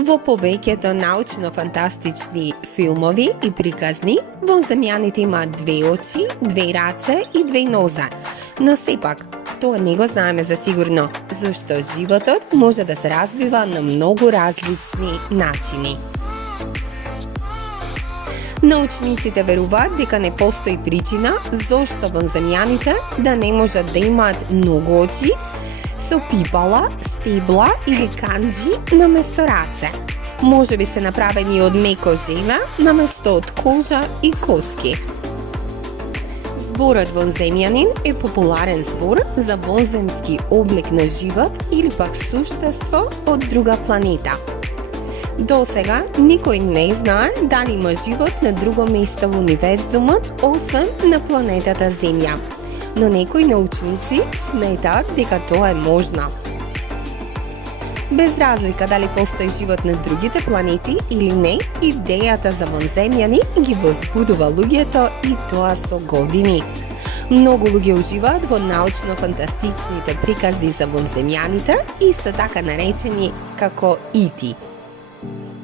Во повеќето научно-фантастични филмови и приказни, вонземјаните имаат две очи, две раце и две нозе. Но сепак, тоа не го знаеме за сигурно, зашто животот може да се развива на многу различни начини. Научниците веруваат дека не постои причина зошто вонземјаните да не можат да имаат многу очи, со пипала, стебла или канџи наместо раце. Може би се направени од меко желе наместо од кожа и коски. Зборот вонземјанин е популарен збор за вонземски облик на живот или пак суштество од друга планета. До сега никој не знае дали има живот на друго место во универзумот, освен на планетата Земја. Но некои научници сметаат дека тоа е можно. Без разлика дали постои живот на другите планети или не, идејата за вонземјани ги возбудува луѓето и тоа со години. Многу луѓе уживаат во научно-фантастичните приказни за вонземјаните, исто така наречени како ити.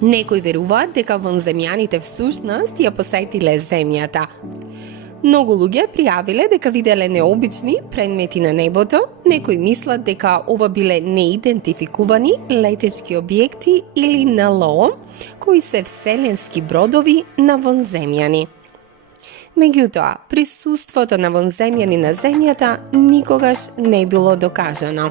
Некои веруваат дека вонземјаните всушност ја посетиле Земјата. Многу луѓе пријавиле дека виделе необични предмети на небото, некои мислат дека ова биле неидентификувани летечки објекти или НЛО, кои се вселенски бродови на вонземјани. Меѓутоа, присуството на вонземјани на Земјата никогаш не било докажано.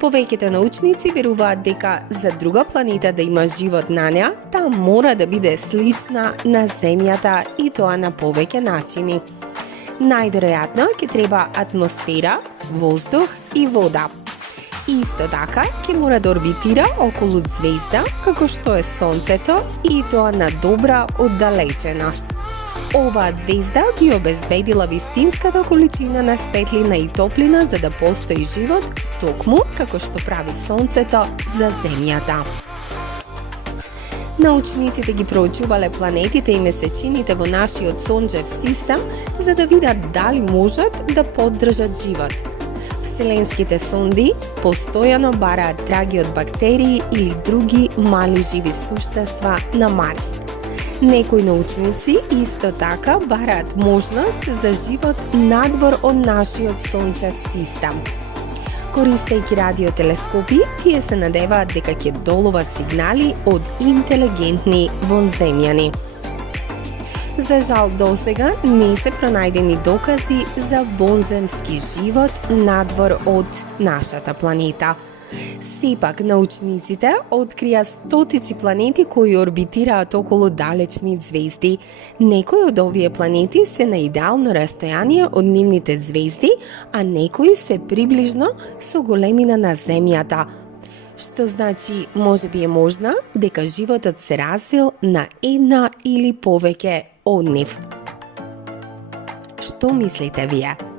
Повеќето научници веруваат дека за друга планета да има живот на неа, таа мора да биде слична на Земјата и тоа на повеќе начини. Најверојатно ќе треба атмосфера, воздух и вода. Исто така ќе мора да орбитира околу звезда како што е Сонцето и тоа на добра оддалеченост. Оваа звезда би обезбедила вистинската количина на светлина и топлина за да постои живот, токму како што прави Сонцето за Земјата. Научниците ги проучувале планетите и месечините во нашиот сончев систем за да видат дали можат да поддржат живот. Вселенските сонди постојано бараат траги од бактерии или други мали живи суштества на Марс. Некои научници исто така бараат можност за живот надвор од нашиот сончев систем. Користејќи радиотелескопи, тие се надеваат дека ќе доловат сигнали од интелигентни вонземјани. За жал досега не се пронајдени докази за вонземски живот надвор од нашата планета. Сепак, научниците открија стотици планети кои орбитираат околу далечни звезди. Некои од овие планети се на идеално растојание од нивните звезди, а некои се приближно со големина на Земјата. Што значи, може би е можна дека животот се развил на една или повеќе од нив. Што мислите вие?